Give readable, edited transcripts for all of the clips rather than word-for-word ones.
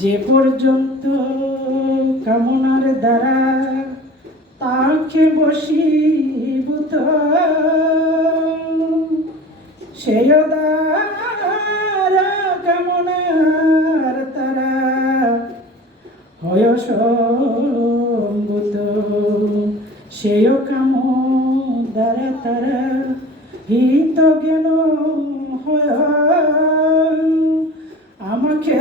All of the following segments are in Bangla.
যে পর্যন্ত কামনার দ্বারা তাকে বশীভূত সেই দ্বারা কামনার তারা হয় সম্ভূত সেই কাম দ্বারা তারা হিত জ্ঞান হয় আমাকে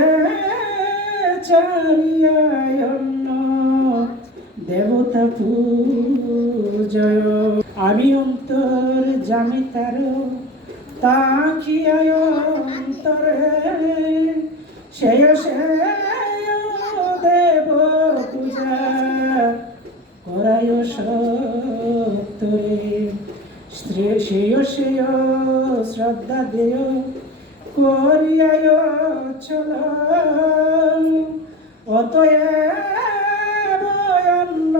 চারিয়ায় অন্য দেবতা পূজয় আমি অন্তর জামি তার তাকিয়ায় অন্তরে সেই দেব পূজা করায় সত্তরে সেই শ্রদ্ধা দেয় করিয়ায় চল অতএব অন্য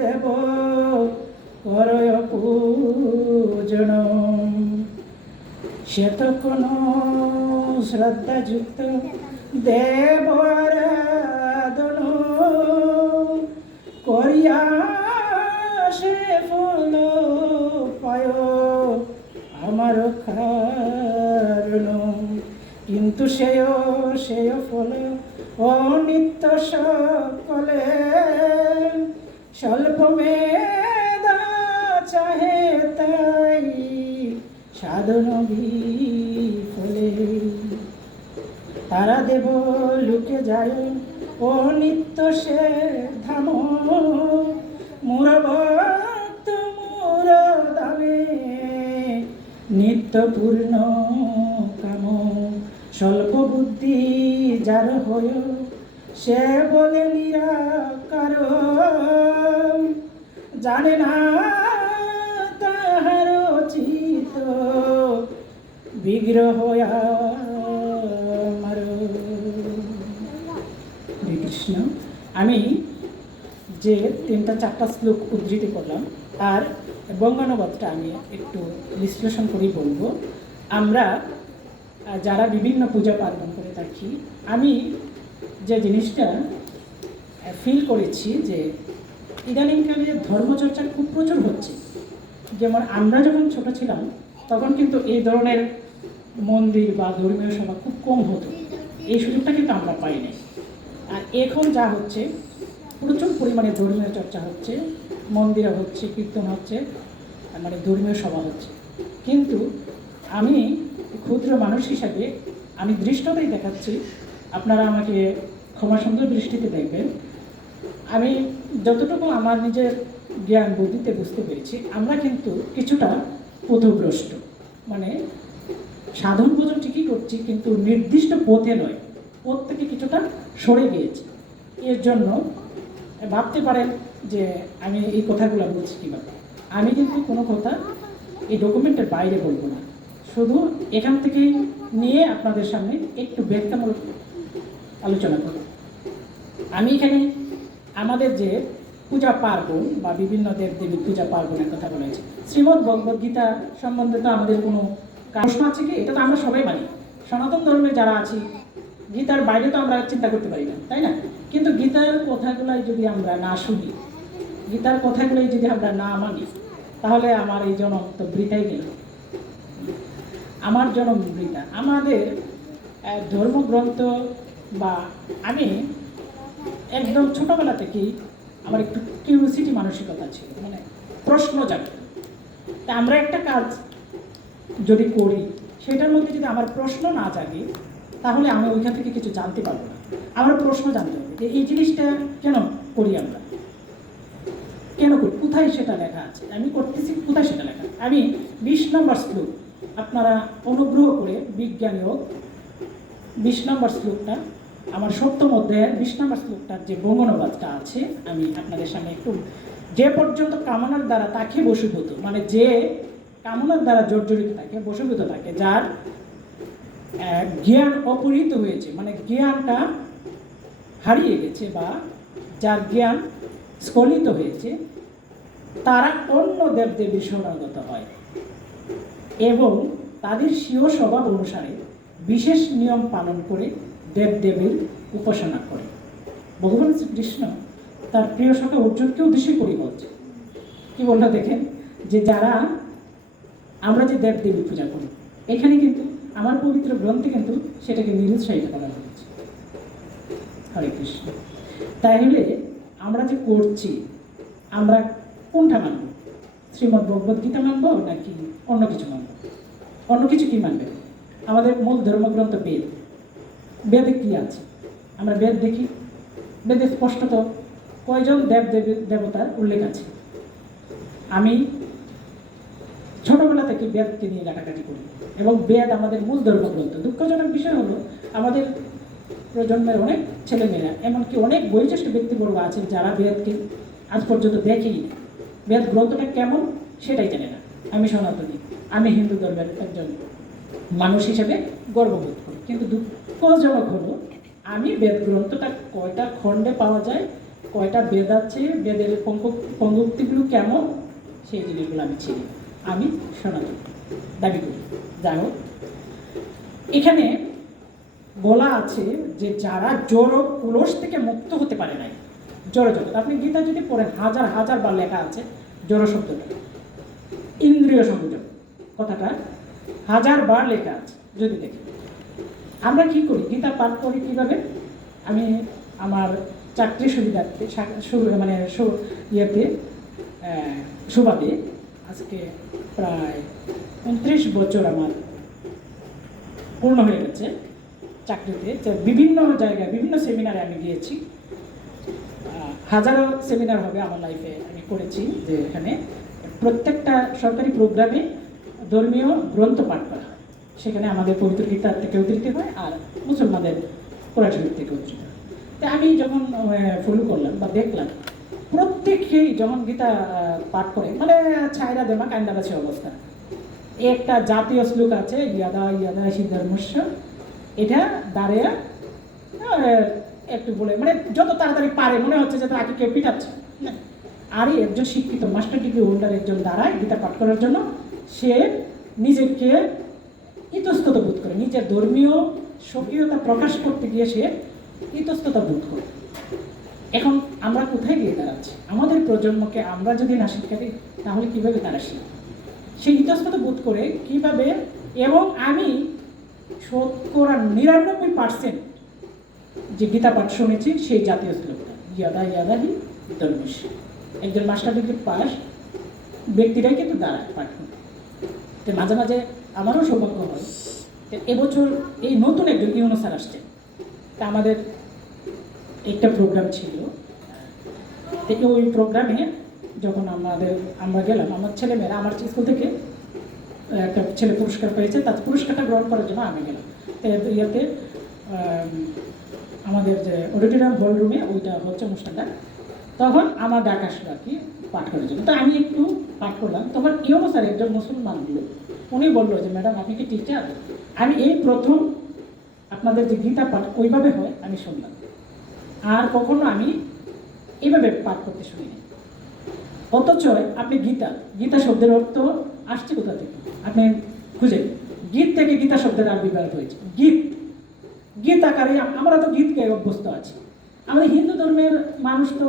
দেব করয় পূজন সে তো কোনো শ্রদ্ধাযুক্ত দেব আরাধন করিয়া সে ফল পায় আমার কারণ কিন্তু সেয় ফল অনিত্য সকলে স্বল্প মেধা চাহে তাই সাধন বিফলে তারা দেব লুকে যায় অনিত্য সে ধাম মোর ভক্ত মোর দামে নিত্য পূর্ণ কাম স্বল্প বুদ্ধি যার হয় সে বলে নিরাকার জানে না তাহার চিত বিগ্রহ আমার হরে কৃষ্ণ। আমি যে 3-4টা শ্লোক উদ্ধৃতি করলাম আর বঙ্গানুবাদটা আমি একটু বিশ্লেষণ করেই বলবো। আমরা যারা বিভিন্ন পূজা পার্বণ করে থাকি আমি যে জিনিসটা ফিল করেছি যে ইদানিংকালে ধর্মচর্চা খুব প্রচুর হচ্ছে। যেমন আমরা যখন ছোট ছিলাম তখন কিন্তু এই ধরনের মন্দির বা ধর্মীয় সভা খুব কম হতো, এই সুযোগটা কিন্তু আমরা পাই নাই। আর এখন যা হচ্ছে প্রচুর পরিমাণে ধর্মীয় চর্চা হচ্ছে, মন্দিরে হচ্ছে, কীর্তন হচ্ছে, মানে ধর্মীয় সভা হচ্ছে। কিন্তু আমি ক্ষুদ্র মানুষ হিসাবে আমি দৃষ্টতাই দেখাচ্ছি, আপনারা আমাকে ক্ষমা সুন্দর দৃষ্টিতে দেখবেন। আমি যতটুকু আমার নিজের জ্ঞান বুদ্ধিতে বুঝতে পেরেছি আমরা কিন্তু কিছুটা পথভ্রষ্ট, মানে সাধন ভোজন ঠিকই করছি কিন্তু নির্দিষ্ট পথে নয়, পথ থেকে কিছুটা সরে গিয়েছি। এর জন্য ভাবতে পারেন যে আমি এই কথাগুলো বলছি কীভাবে। আমি কিন্তু কোনো কথা এই ডকুমেন্টের বাইরে বলবো না, শুধু এখান থেকে নিয়ে আপনাদের সামনে একটু ব্যাখ্যামূলক আলোচনা করব। আমি এখানে আমাদের যে পূজা পার্বণ বা বিভিন্ন দেবদেবীর পূজা পার্বণের কথা বলেছি। শ্রীমদ্ ভগবদ্গীতা সম্বন্ধে তো আমাদের কোনো প্রশ্ন আছে কি? এটা তো আমরা সবাই মানি, সনাতন ধর্মে যারা আছি গীতার বাইরে তো আমরা চিন্তা করতে পারি না, তাই না? কিন্তু গীতার কথাগুলাই যদি আমরা না শুনি, গীতার কথাগুলোই যদি আমরা না মানি, তাহলে আমার এই জন্ম তো বৃথাই গেল। আমার জন্ম বৃথা। আমাদের ধর্মগ্রন্থ বা আমি একদম ছোটোবেলা থেকেই আমার একটু কিউরিওসিটি মানসিকতা ছিল, মানে প্রশ্ন জাগে। তা আমরা একটা কাজ যদি করি সেটার মধ্যে যদি আমার প্রশ্ন না জাগে তাহলে আমি ওইখান থেকে কিছু জানতে পারবো না। আমার প্রশ্ন জানতে হবে যে এই জিনিসটা কেন করি, আমরা কেন করি, কোথায় সেটা লেখা আছে, আমি করতেছি কোথায় সেটা লেখা। আমি 20 নম্বর শ্লোক, আপনারা অনুগ্রহ করে বিজ্ঞানী হোক 20 নম্বর শ্লোকটা, আমার 7ম অধ্যায়ের 20 নম্বর শ্লোকটার যে বঙ্গানুবাদটা আছে আমি আপনাদের সামনে একটু। যে পর্যন্ত কামনার দ্বারা তাকে বশীভূত, মানে যে কামনার দ্বারা জর্জরিত থাকে, বশীভূত থাকে, যার জ্ঞান অপহৃত হয়েছে, মানে জ্ঞানটা হারিয়ে গেছে বা যার জ্ঞান স্খলিত হয়েছে, তারা অন্য দেবদেবীর শরণাগত হয় এবং তাদের স্বীয় স্বভাব অনুসারে বিশেষ নিয়ম পালন করে দেবদেবীর উপাসনা করে। ভগবান শ্রীকৃষ্ণ তার প্রিয় সখা অর্জুনকে উদ্দেশ্য করে বলছে, কি বললো দেখেন, যে যারা আমরা যে দেব দেবী পূজা করি, এখানে কিন্তু আমার পবিত্র গ্রন্থে কিন্তু সেটাকে নিরুৎসাহিত করা হয়েছে। হরে কৃষ্ণ। তাহলে আমরা যে করছি, আমরা কোনটা মানব? শ্রীমদ্ ভগবদ্ গীতা মানব নাকি অন্য কিছু মানব? অন্য কিছু কি মানবে? আমাদের মূল ধর্মগ্রন্থ বেদ। বেদে কি আছে? আমরা বেদ দেখি, বেদে স্পষ্টত কয়জন দেব দেবতার উল্লেখ আছে। আমি ছোটবেলা থেকে বেদকে নিয়ে ঘাটাঘাটি করি এবং বেদ আমাদের মূল ধর্মগ্রন্থ। দুঃখজনক বিষয় হলো আমাদের প্রজন্মের অনেক ছেলেমেয়েরা, এমনকি অনেক বয়োজ্যেষ্ঠ ব্যক্তিবর্গ আছেন যারা বেদকে আজ পর্যন্ত দেখেই, বেদ গ্রন্থটা কেমন সেটাই জানে না। আমি সনাতনী, আমি হিন্দু ধর্মের একজন মানুষ হিসেবে গর্ববোধ করি, কিন্তু দুঃখজনক হলো আমি বেদ গ্রন্থটা কয়টা খণ্ডে পাওয়া যায়, কয়টা বেদ আছে, বেদের পঙ্গোক্তিগুলো কেমন, সেই জিনিসগুলো আমি চিনি। আমি সনাতন দাবি করি। যাই হোক, এখানে বলা আছে যে যারা জড় কুলস থেকে মুক্ত হতে পারে নাই, জড় জগৎ, আপনি গীতা যদি পড়েন হাজার হাজার বার লেখা আছে জড় শব্দটা, ইন্দ্রিয় সংযোগ কথাটা হাজার বার লেখা আছে। যদি দেখি আমরা কি করি, গীতা পাঠ করি কিভাবে? আমি আমার চাকরির সুবিধার্থে মানে ইয়েতে সুবাদে আজকে প্রায় 29 বছর আমার পূর্ণ হয়ে গেছে চাকরিতে। বিভিন্ন জায়গায় বিভিন্ন সেমিনারে আমি গিয়েছি, হাজারো সেমিনার হবে আমার লাইফে আমি করেছি, যে এখানে প্রত্যেকটা সরকারি প্রোগ্রামে ধর্মীয় গ্রন্থ পাঠ করা হয়। সেখানে আমাদের পবিত্র গীতা থেকে উদ্ধৃতি হয় আর মুসলমানদের কোরআন শরীফ থেকে উদ্ধৃতি হয়। তা আমি যখন ফলো করলাম বা দেখলাম, প্রত্যেকেই যখন গীতা পাঠ করে মানে ছায়রা দেমা কান্দাবাসী অবস্থা। একটা জাতীয় শ্লোক আছে, ইয়াদা ইয়াদা সিদ্ধর্মস্য, এটা দাঁড়িয়ে একটু বলে মানে যত তাড়াতাড়ি পারে মনে হচ্ছে যে তাকে কেউ পিটাচ্ছে। আরই একজন শিক্ষিত মাস্টার ডিগ্রি হোল্ডার একজন দাঁড়ায় গীতা পাঠ করার জন্য, সে নিজেকে ইতস্তত বোধ করে, নিজের ধর্মীয় স্বকীয়তা প্রকাশ করতে গিয়ে সে ইতস্ততা বোধ করে। এখন আমরা কোথায় গিয়ে দাঁড়াচ্ছি? আমাদের প্রজন্মকে আমরা যদি না শিক্ষা দিই তাহলে কীভাবে তারা শিখবে? সেই ইতস্তত বোধ করে কীভাবে? এবং আমি 99% যে গীতা পাঠ শুনেছি সেই জাতীয় শ্লোকটা, ইয়াদা ইয়াদাহি ধর্মস্য। একজন মাস্টার ডিগ্রি পাস ব্যক্তিরাই কিন্তু দাঁড়ায় পাঠ করতে। তো মাঝে মাঝে আমারও সৌভাগ্য হয়, এবছর এই নতুন একজন ইউনো স্যার আসছে, তা আমাদের একটা প্রোগ্রাম ছিল, ওই প্রোগ্রামে যখন আমরা গেলাম, আমার ছেলেমেয়েরা, আমার স্কুল থেকে একটা ছেলে পুরস্কার পেয়েছে, তার পুরস্কারটা গ্রহণ করার জন্য আমি গেলাম। তো ইয়েতে আমাদের যে অডিটোরিয়াম হল রুমে ওইটা হচ্ছে অনুষ্ঠানটা, তখন আমার ডাক আসলো আর কি পাঠ করার জন্য। তো আমি একটু পাঠ করলাম, তখন ইউনো স্যার একজন মুসলমান লোক, উনি বললো যে ম্যাডাম আপনি কি টিচার? আমি এই প্রথম আপনাদের যে গীতা পাঠ ওইভাবে হয় আমি শুনলাম, আর কখনো আমি এইভাবে পাঠ করতে শুনিনি। অথচ আপনি গীতা শব্দের অর্থ আসছে কোথা থেকে? আপনি খুঁজে, গীত থেকে গীতা শব্দের আবির্ভাব হয়েছে। গীত আকারে আমরা তো গীত গায়ে অভ্যস্ত আছি। আমাদের হিন্দু ধর্মের মানুষ তো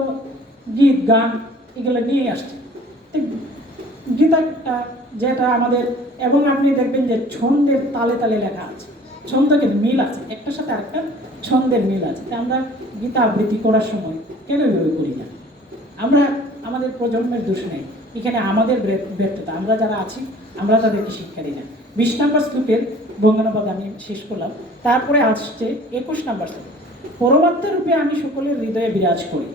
গীত গান এগুলো নিয়ে আসছে। গীতাটা যেটা আমাদের, এবং আপনি দেখবেন যে ছন্দের তালে তালে লেখা আছে, ছন্দকে মিল আছে, একটার সাথে আরেকটা ছন্দের মিল আছে। আমরা গীতা আবৃত্তি করার সময় কেন এভাবে করি না? আমরা আমাদের প্রজন্মের দোষ নেই, এখানে আমাদের ব্যর্থতা। আমরা যারা আছি আমরা তাদেরকে শিক্ষা দিই না। 20 নম্বর শ্লোকের বঙ্গানুবাদ আমি শেষ করলাম, তারপরে আসছে 21 নম্বর শ্লোক। পরমাত্মা রূপে আমি সকলের হৃদয়ে বিরাজ করি।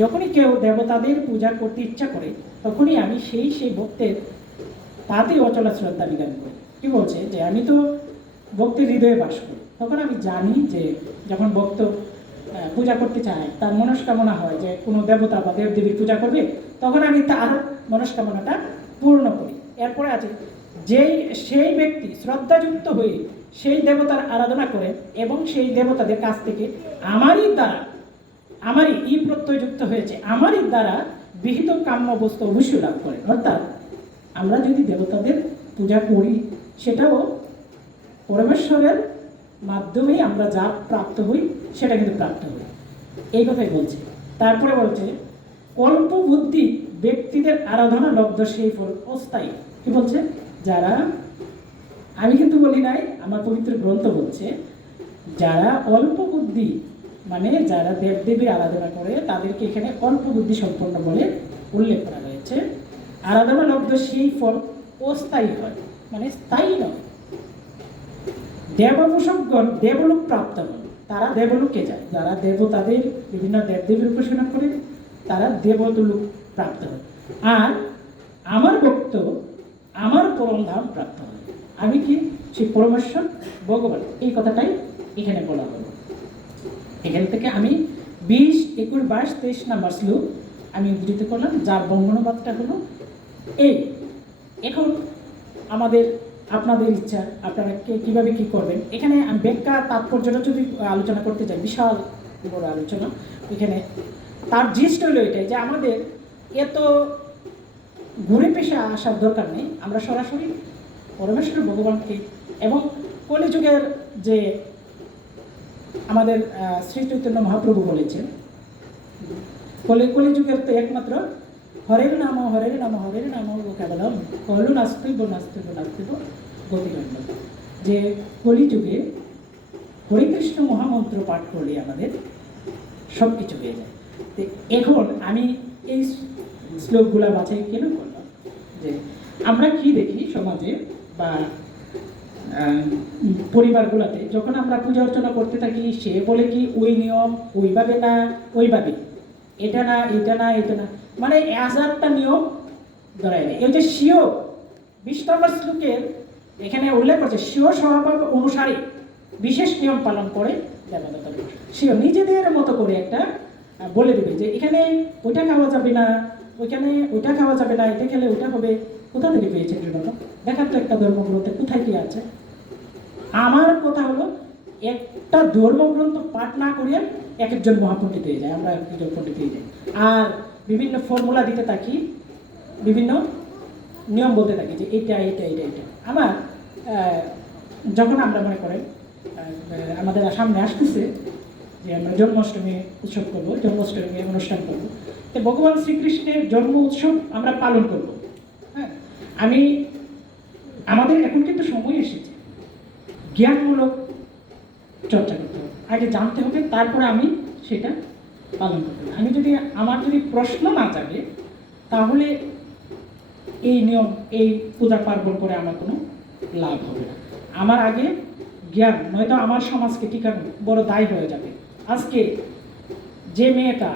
যখনই কেউ দেবতাদের পূজা করতে ইচ্ছা করে তখনই আমি সেই ভক্তের তাতে অচলা শ্রদ্ধা বিধান করি। কি বলছে যে আমি তো ভক্তের হৃদয়ে বাস করি, তখন আমি জানি যে যখন ভক্ত পূজা করতে চায়, তার মনস্কামনা হয় যে কোনো দেবতা বা দেবদেবীর পূজা করবে, তখন আমি তার মনস্কামনাটা পূর্ণ করি। এরপরে আছে সেই ব্যক্তি শ্রদ্ধাযুক্ত হয়ে সেই দেবতার আরাধনা করে এবং সেই দেবতাদের কাছ থেকে আমারই ই প্রত্যয়যুক্ত হয়েছে, আমারই দ্বারা বিহিত কাম্য বস্তু অবশ্যই লাভ করে। অর্থাৎ আমরা যদি দেবতাদের পূজা করি সেটাও পরমেশ্বরের মাধ্যমেই আমরা যা প্রাপ্ত হই সেটা কিন্তু প্রাপ্ত হই, এই কথাই বলছে। তারপরে বলছে অল্প বুদ্ধি ব্যক্তিদের আরাধনা লব্ধ সেই ফল অস্থায়ী। কি বলছে? যারা, আমি কিন্তু বলি নাই, আমার পবিত্র গ্রন্থ বলছে যারা অল্প বুদ্ধি, মানে যারা দেবদেবীর আরাধনা করে তাদেরকে এখানে অল্প বুদ্ধি সম্পন্ন বলে উল্লেখ করা হয়েছে। আরাধনা লব্ধ সেই ফল অস্থায়ী হয়, মানে স্থায়ী নয়। দেবভূষকগণ দেবলোক প্রাপ্ত হন, তারা দেবলোকে যায়। যারা দেবতাদের বিভিন্ন দেবদেবীর উপাসনা করে তারা দেবলোক প্রাপ্ত হয়। আর আমার ভক্ত আমার পরম ধাম প্রাপ্ত হয়। আমি কি? সেই পরমেশ্বর ভগবান, এই কথাটাই এখানে বলা হলো। এখান থেকে আমি 20, 21, 22, 23 নাম্বার শ্লোক আমি উদ্ধৃত করলাম, যার বঙ্গানুবাদটা হলো এই। এখন আমাদের, আপনাদের ইচ্ছা, আপনারা কীভাবে কী করবেন। এখানে আমি ব্যাখ্যা তাৎপর্যটা যদি আলোচনা করতে চাই, বিশাল বড় আলোচনা। এখানে তার জিস্ট হলো এটাই যে আমাদের এত ঘুরে পেশে আসার দরকার নেই। আমরা সরাসরি পরমেশ্বর ভগবানকে, এবং কলিযুগের যে আমাদের শ্রী চৈতন্য মহাপ্রভু বলেছেন, কলিযুগের তো একমাত্র হরের নাম হরের নাম হরের নাম কেবলম কলু নাস্তিব নাস্তিব নাস্তিব গতিগণ্ড। যে কলিযুগে হরিকৃষ্ণ মহামন্ত্র পাঠ করলে আমাদের সব কিছু হয়ে যায়। তো এখন আমি এই শ্লোকগুলা বাছাই কেন করলাম, যে আমরা কি দেখি সমাজে বা পরিবারগুলোতে, যখন আমরা পূজা অর্চনা করতে থাকি, সে বলে কি ওই নিয়ম ওইভাবে না ওইভাবে, এটা না এটা না এটা না, মানে 1000টা নিয়ম ধরাই নেই। এই যে স্বীয় 20 নম্বর শ্লোকের এখানে উল্লেখ করছে, স্বীয় স্বভাব অনুসারে বিশেষ নিয়ম পালন করে দেবতা, স্বীয় নিজেদের মতো করে একটা বলে দেবে যে এখানে ওইটা খাওয়া যাবে না, ওইখানে ওইটা খাওয়া যাবে না, এটা খেলে ওইটা হবে। কোথা থেকে পেয়েছে এটা? দেখার তো একটা ধর্মগ্রন্থে কোথায় কি আছে। আমার কথা হলো, একটা ধর্মগ্রন্থ পাঠ না করিয়া এক একজন মহাপণ্ডিত হয়ে যায়, আমরা একজন পণ্ডিত হয়ে যাই, আর বিভিন্ন ফর্মুলা দিতে থাকি, বিভিন্ন নিয়ম বলতে থাকি যে এটা এটা এটা এটা। আমার যখন আমরা মনে করেন আমাদের সামনে আসতেছে যে আমরা জন্মাষ্টমী উৎসব করবো, জন্মাষ্টমী অনুষ্ঠান করবো, তো ভগবান শ্রীকৃষ্ণের জন্ম উৎসব আমরা পালন করবো। হ্যাঁ, আমাদের এখন কিন্তু সময় এসেছে জ্ঞানমূলক চর্চা করতে হবে, আগে জানতে হবে, তারপরে আমি সেটা পালন করতে হবে। আমার যদি প্রশ্ন না জাগে, তাহলে এই নিয়ম, এই পূজা পার্বণ করে আমার কোনো লাভ হবে না। আমার আগে জ্ঞান, নয়তো আমার সমাজকে টিকানো বড় দায় হয়ে যাবে। আজকে যে মেয়েটা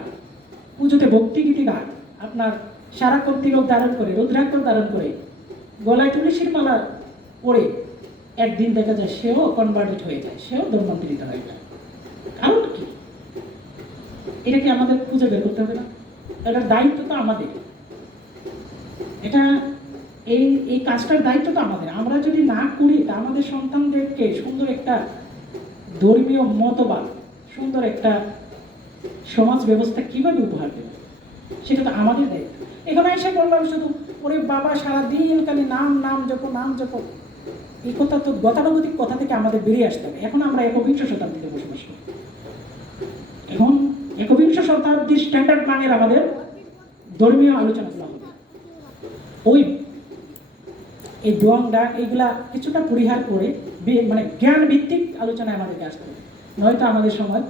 পুজোতে ভক্তিগীতি গায়, আপনার সারাক্ষণ তিলক ধারণ করে, রুদ্রাক্ষ ধারণ করে, গলায় তুলসীর মালা পরে, একদিন দেখা যায় সেও কনভার্টেড হয়ে যায়, সেও ধর্মান্তরিত হয়ে যায়। কারণ কি? এটা কি আমাদের খুঁজে বের করতে হবে না? এটার দায়িত্ব তো আমাদের, এটা এই কাজটার দায়িত্ব তো আমাদের। আমরা যদি না করি, তা আমাদের সন্তানদেরকে সুন্দর একটা ধর্মীয় মতবাদ, সুন্দর একটা সমাজ ব্যবস্থা কিভাবে উপহার দেবে, সেটা তো আমাদের দায়িত্ব। এখানে এসে বললাম শুধু ওরে বাবা সারাদিন খালি নাম নাম জপ নাম জপ, এই কথা তো গতানুগতিক কথা থেকে আমাদের বেরিয়ে আসতে হবে। এখন আমরা 21শ শতাব্দীতে বসবাস করি, এখন 21শ শতাব্দীর স্ট্যান্ডার্ড মানের আমাদের ধর্মীয় আলোচনাগুলো হবে। ওই এই ডোয়াংডা এইগুলা কিছুটা পরিহার করে মানে জ্ঞান ভিত্তিক আলোচনায় আমাদেরকে আসতে হবে, নয়তো আমাদের সমাজ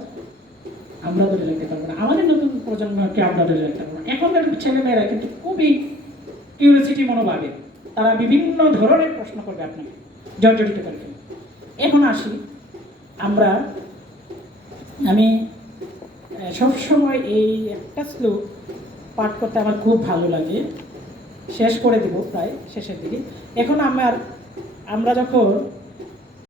আমরা ধরে রাখতে পারবো না, আমাদের নতুন প্রজন্মকে আমরা ধরে রাখতে পারবো না। এখনকার ছেলেমেয়েরা কিন্তু খুবই কিউরিয়াসিটি মনোভাবে, তারা বিভিন্ন ধরনের প্রশ্ন করবে, আপনাকে জর্জরিত করবে। এখন আসি আমি সবসময় এই একটা শ্লোক পাঠ করতে আমার খুব ভালো লাগে, শেষ করে দেব প্রায় শেষের দিকে। এখন আমরা যখন